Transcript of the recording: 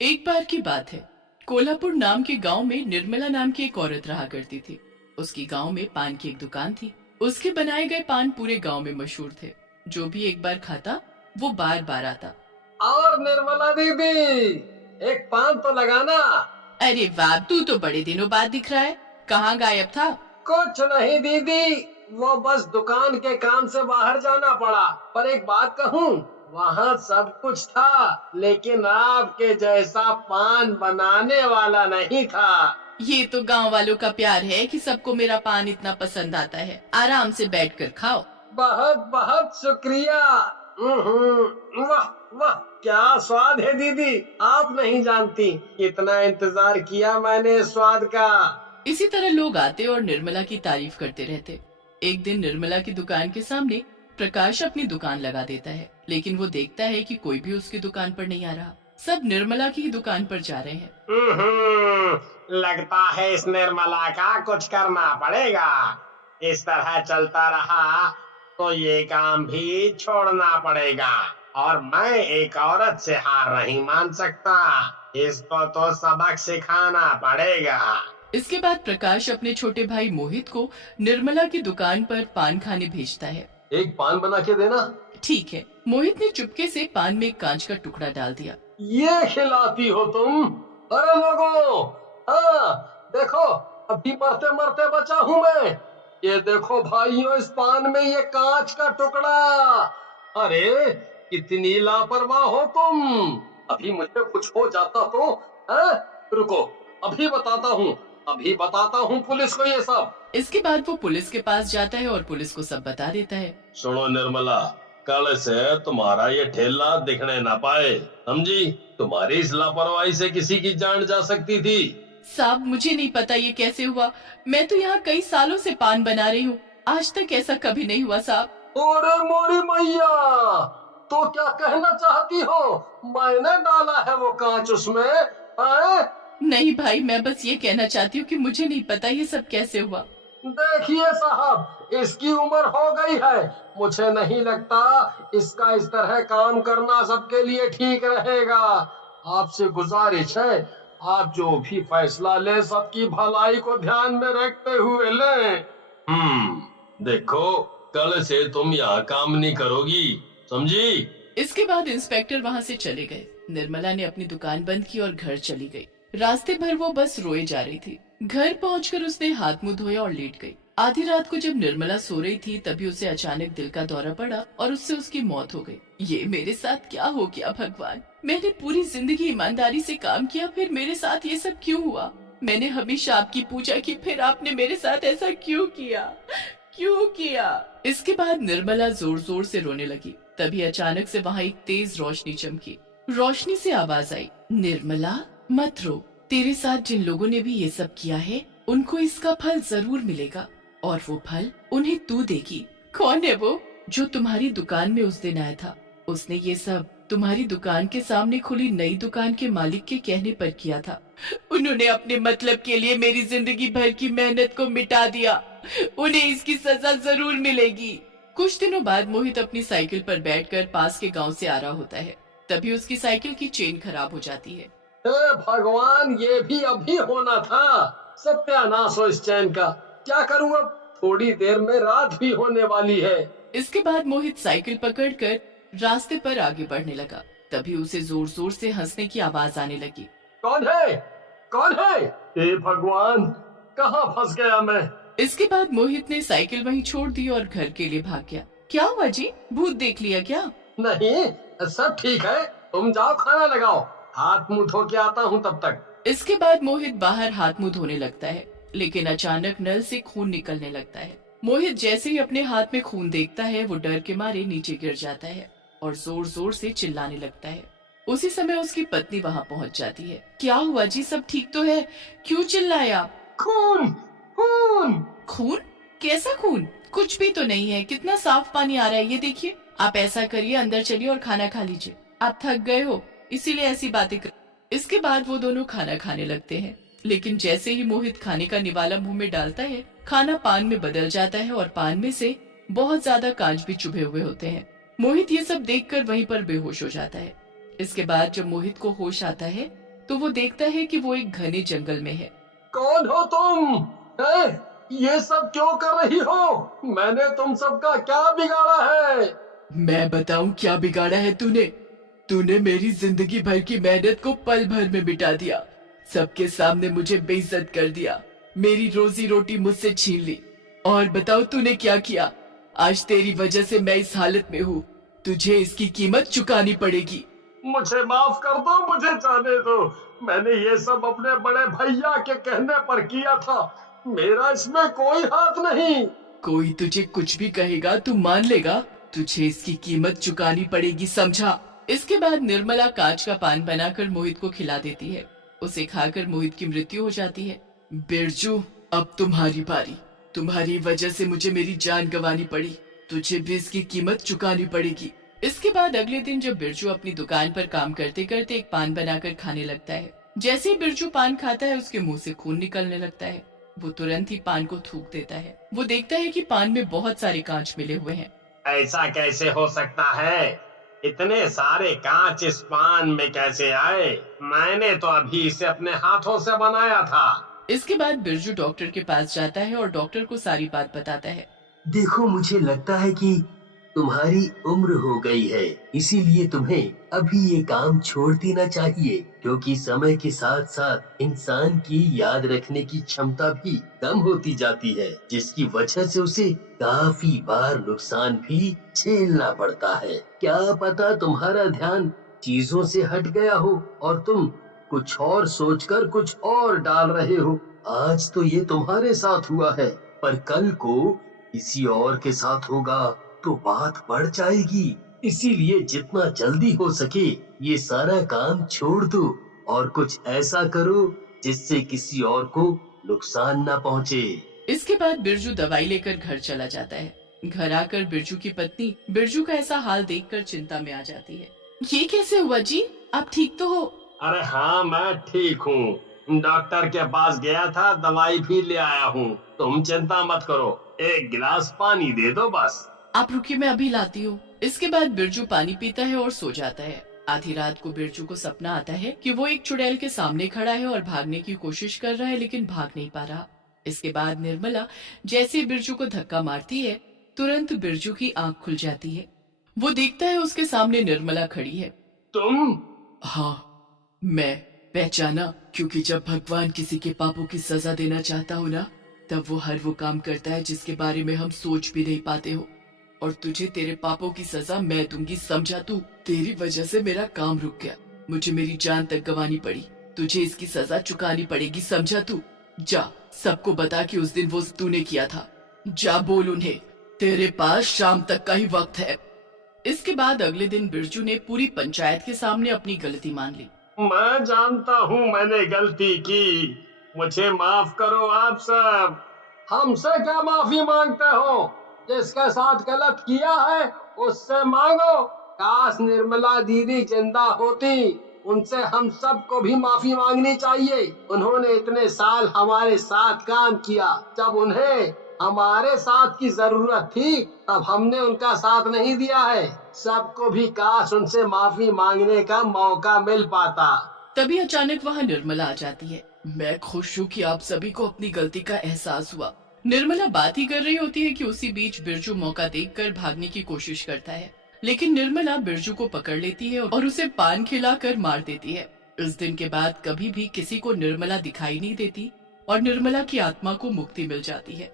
एक बार की बात है। कोल्हापुर नाम के गांव में निर्मला नाम की एक औरत रहा करती थी। उसकी गांव में पान की एक दुकान थी। उसके बनाए गए पान पूरे गांव में मशहूर थे। जो भी एक बार खाता वो बार बार आता। और निर्मला दीदी, एक पान तो लगाना। अरे वाह, तू तो बड़े दिनों बाद दिख रहा है। कहाँ गायब था? कुछ नहीं दीदी, वो बस दुकान के काम से बाहर जाना पड़ा। पर एक बात कहूँ, वहाँ सब कुछ था, लेकिन आपके जैसा पान बनाने वाला नहीं था। ये तो गांव वालों का प्यार है कि सबको मेरा पान इतना पसंद आता है। आराम से बैठकर खाओ। बहुत बहुत शुक्रिया। वाह वाह, क्या स्वाद है दीदी, आप नहीं जानती कितना इंतजार किया मैंने इस स्वाद का। इसी तरह लोग आते और निर्मला की तारीफ करते रहते। एक दिन निर्मला की दुकान के सामने प्रकाश अपनी दुकान लगा देता है, लेकिन वो देखता है कि कोई भी उसकी दुकान पर नहीं आ रहा। सब निर्मला की दुकान पर जा रहे हैं। लगता है इस निर्मला का कुछ करना पड़ेगा। इस तरह चलता रहा तो ये काम भी छोड़ना पड़ेगा, और मैं एक औरत से हार नहीं मान सकता। इसको तो सबक सिखाना पड़ेगा। इसके बाद प्रकाश अपने छोटे भाई मोहित को निर्मला की दुकान पर पान खाने भेजता है। एक पान बना के देना। ठीक है। मोहित ने चुपके से पान में एक कांच का टुकड़ा डाल दिया। ये खिलाती हो तुम? अरे लोगों, हाँ देखो, अभी मरते मरते बचा हूँ मैं। ये देखो भाइयों, इस पान में ये कांच का टुकड़ा। अरे कितनी लापरवाह हो तुम। अभी मुझे कुछ हो जाता तो? हैं? रुको, अभी बताता हूँ, अभी बताता हूँ पुलिस को ये सब। इसके बाद वो पुलिस के पास जाता है और पुलिस को सब बता देता है। सुनो निर्मला, कल से तुम्हारा ये ठेला दिखने ना पाए, समझी? तुम्हारी इस लापरवाही से किसी की जान जा सकती थी। साहब, मुझे नहीं पता ये कैसे हुआ। मैं तो यहाँ कई सालों से पान बना रही हूँ। आज तक ऐसा कभी नहीं हुआ साहब। अरे मोरी मैया, तो क्या कहना चाहती हो? मैंने डाला है वो कांच उसमें, हैं? नहीं भाई, मैं बस ये कहना चाहती हूँ कि मुझे नहीं पता ये सब कैसे हुआ। देखिए साहब, इसकी उम्र हो गई है। मुझे नहीं लगता इसका इस तरह काम करना सबके लिए ठीक रहेगा। आपसे गुजारिश है, आप जो भी फैसला ले सबकी भलाई को ध्यान में रखते हुए लें। देखो, कल से तुम यहाँ काम नहीं करोगी, समझी? इसके बाद इंस्पेक्टर वहाँ से चले गए। निर्मला ने अपनी दुकान बंद की और घर चली गई। रास्ते भर वो बस रोए जा रही थी। घर पहुंचकर उसने हाथ मुंह धोया और लेट गई। आधी रात को जब निर्मला सो रही थी तभी उसे अचानक दिल का दौरा पड़ा और उससे उसकी मौत हो गई। ये मेरे साथ क्या हो गया भगवान? मैंने पूरी जिंदगी ईमानदारी से काम किया, फिर मेरे साथ ये सब क्यों हुआ? मैंने हमेशा आपकी पूजा की, फिर आपने मेरे साथ ऐसा क्यों किया? क्यों किया? इसके बाद निर्मला जोर जोर से रोने लगी। तभी अचानक से वहाँ एक तेज रोशनी चमकी। रोशनी से आवाज आई, निर्मला मत रो। तेरे साथ जिन लोगों ने भी ये सब किया है उनको इसका फल जरूर मिलेगा, और वो फल उन्हें तू देगी। कौन है वो जो तुम्हारी दुकान में उस दिन आया था? उसने ये सब तुम्हारी दुकान के सामने खुली नई दुकान के मालिक के कहने पर किया था। उन्होंने अपने मतलब के लिए मेरी जिंदगी भर की मेहनत को मिटा दिया। उन्हें इसकी सजा जरूर मिलेगी। कुछ दिनों बाद मोहित अपनी साइकिल पर बैठकर पास के गांव से आ रहा होता है। तभी उसकी साइकिल की चेन खराब हो जाती है। हे भगवान, ये भी अभी होना था। सत्यानाश हो इस चैन का। क्या करूं अब? थोड़ी देर में रात भी होने वाली है। इसके बाद मोहित साइकिल पकड़कर रास्ते पर आगे बढ़ने लगा। तभी उसे जोर जोर से हंसने की आवाज आने लगी। कौन है? कौन है? हे भगवान, कहाँ फंस गया मैं? इसके बाद मोहित ने साइकिल वहीं छोड़ दी और घर के लिए भाग गया। क्या हुआ जी, भूत देख लिया क्या? नहीं, सब ठीक है। तुम जाओ, खाना लगाओ, हाथ मुंह धो के आता हूँ तब तक। इसके बाद मोहित बाहर हाथ मुंह धोने लगता है, लेकिन अचानक नल से खून निकलने लगता है। मोहित जैसे ही अपने हाथ में खून देखता है वो डर के मारे नीचे गिर जाता है और जोर जोर से चिल्लाने लगता है। उसी समय उसकी पत्नी वहाँ पहुँच जाती है। क्या हुआ जी, सब ठीक तो है? क्यों चिल्लाए आप? खून! खून! खून? कैसा खून? कुछ भी तो नहीं है, कितना साफ पानी आ रहा है, ये देखिए। आप ऐसा करिए, अंदर चलिए और खाना खा लीजिए। आप थक गए हो इसीलिए ऐसी बातें कर। इसके बाद वो दोनों खाना खाने लगते हैं, लेकिन जैसे ही मोहित खाने का निवाला मुंह में डालता है खाना पान में बदल जाता है और पान में से बहुत ज्यादा कांच भी चुभे हुए होते हैं। मोहित ये सब देखकर वहीं पर बेहोश हो जाता है। इसके बाद जब मोहित को होश आता है तो वो देखता है कि वो एक घने जंगल में है। कौन हो तुम? हैं? ये सब क्यों कर रही हो? मैंने तुम सबका क्या बिगाड़ा है? मैं बताऊं क्या बिगाड़ा है तूने? तूने मेरी जिंदगी भर की मेहनत को पल भर में मिटा दिया। सबके सामने मुझे बेइज्जत कर दिया, मेरी रोजी रोटी मुझसे छीन ली। और बताओ तूने क्या किया? आज तेरी वजह से मैं इस हालत में हूँ। तुझे इसकी कीमत चुकानी पड़ेगी। मुझे माफ कर दो, मुझे जाने दो। मैंने ये सब अपने बड़े भैया के कहने पर किया था। मेरा इसमें कोई हाथ नहीं। कोई तुझे कुछ भी कहेगा तू मान लेगा? तुझे इसकी कीमत चुकानी पड़ेगी, समझा? इसके बाद निर्मला कांच का पान बनाकर मोहित को खिला देती है। उसे खाकर मोहित की मृत्यु हो जाती है। बिरजू, अब तुम्हारी बारी। तुम्हारी वजह से मुझे मेरी जान गंवानी पड़ी। तुझे भी इसकी कीमत चुकानी पड़ेगी। इसके बाद अगले दिन जब बिरजू अपनी दुकान पर काम करते करते एक पान बनाकर खाने लगता है, जैसे ही बिरजू पान खाता है उसके मुंह से खून निकलने लगता है। वो तुरंत ही पान को थूक देता है। वो देखता है कि पान में बहुत सारे कांच मिले हुए हैं। ऐसा कैसे हो सकता है? इतने सारे कांच इस पान में कैसे आए? मैंने तो अभी इसे अपने हाथों से बनाया था। इसके बाद बिरजू डॉक्टर के पास जाता है और डॉक्टर को सारी बात बताता है। देखो, मुझे लगता है कि तुम्हारी उम्र हो गई है, इसीलिए तुम्हें अभी ये काम छोड़ देना चाहिए, क्योंकि समय के साथ साथ इंसान की याद रखने की क्षमता भी कम होती जाती है, जिसकी वजह से उसे काफी बार नुकसान भी झेलना पड़ता है। क्या पता तुम्हारा ध्यान चीजों से हट गया हो और तुम कुछ और सोचकर कुछ और डाल रहे हो। आज तो ये तुम्हारे साथ हुआ है, पर कल को किसी और के साथ होगा तो बात बढ़ जाएगी। इसीलिए जितना जल्दी हो सके ये सारा काम छोड़ दो और कुछ ऐसा करो जिससे किसी और को नुकसान ना पहुंचे। इसके बाद बिरजू दवाई लेकर घर चला जाता है। घर आकर बिरजू की पत्नी बिरजू का ऐसा हाल देखकर चिंता में आ जाती है। ये कैसे हुआ जी? आप ठीक तो हो? अरे हाँ, मैं ठीक हूँ। डॉक्टर के पास गया था, दवाई भी ले आया हूँ। तुम चिंता मत करो, एक गिलास पानी दे दो बस। आप रुकिए, मैं अभी लाती हूँ। इसके बाद बिरजू पानी पीता है और सो जाता है। आधी रात को बिरजू को सपना आता है कि वो एक चुड़ैल के सामने खड़ा है और भागने की कोशिश कर रहा है, लेकिन भाग नहीं पा रहा। इसके बाद निर्मला जैसे ही बिरजू को धक्का मारती है, तुरंत बिरजू की आंख खुल जाती है। वो देखता है उसके सामने निर्मला खड़ी है। तुम? हाँ, मैं पहचाना, क्योंकि जब भगवान किसी के पापों की सजा देना चाहता हो ना, तब वो हर वो काम करता है जिसके बारे में हम सोच भी नहीं पाते हो। और तुझे तेरे पापों की सजा मैं दूंगी, समझा तू? तेरी वजह से मेरा काम रुक गया, मुझे मेरी जान तक गंवानी पड़ी। तुझे इसकी सजा चुकानी पड़ेगी, समझा तू? जा सबको बता कि उस दिन वो तूने किया था। जा बोल उन्हें, तेरे पास शाम तक का ही वक्त है। इसके बाद अगले दिन बिरजू ने पूरी पंचायत के सामने अपनी गलती मान ली। मैं जानता हूँ मैंने गलती की, मुझे माफ करो आप सब। हमसे क्या माफी मांगते हो? जिसके साथ गलत किया है उससे मांगो। काश निर्मला दीदी जिंदा होती, उनसे हम सबको भी माफी मांगनी चाहिए। उन्होंने इतने साल हमारे साथ काम किया। जब उन्हें हमारे साथ की जरूरत थी तब हमने उनका साथ नहीं दिया है। सबको भी काश उनसे माफी मांगने का मौका मिल पाता। तभी अचानक वहाँ निर्मला आ जाती है। मैं खुश हूँ कि आप सभी को अपनी गलती का एहसास हुआ। निर्मला बात ही कर रही होती है कि उसी बीच बिरजू मौका देखकर भागने की कोशिश करता है, लेकिन निर्मला बिरजू को पकड़ लेती है और उसे पान खिलाकर मार देती है। इस दिन के बाद कभी भी किसी को निर्मला दिखाई नहीं देती और निर्मला की आत्मा को मुक्ति मिल जाती है।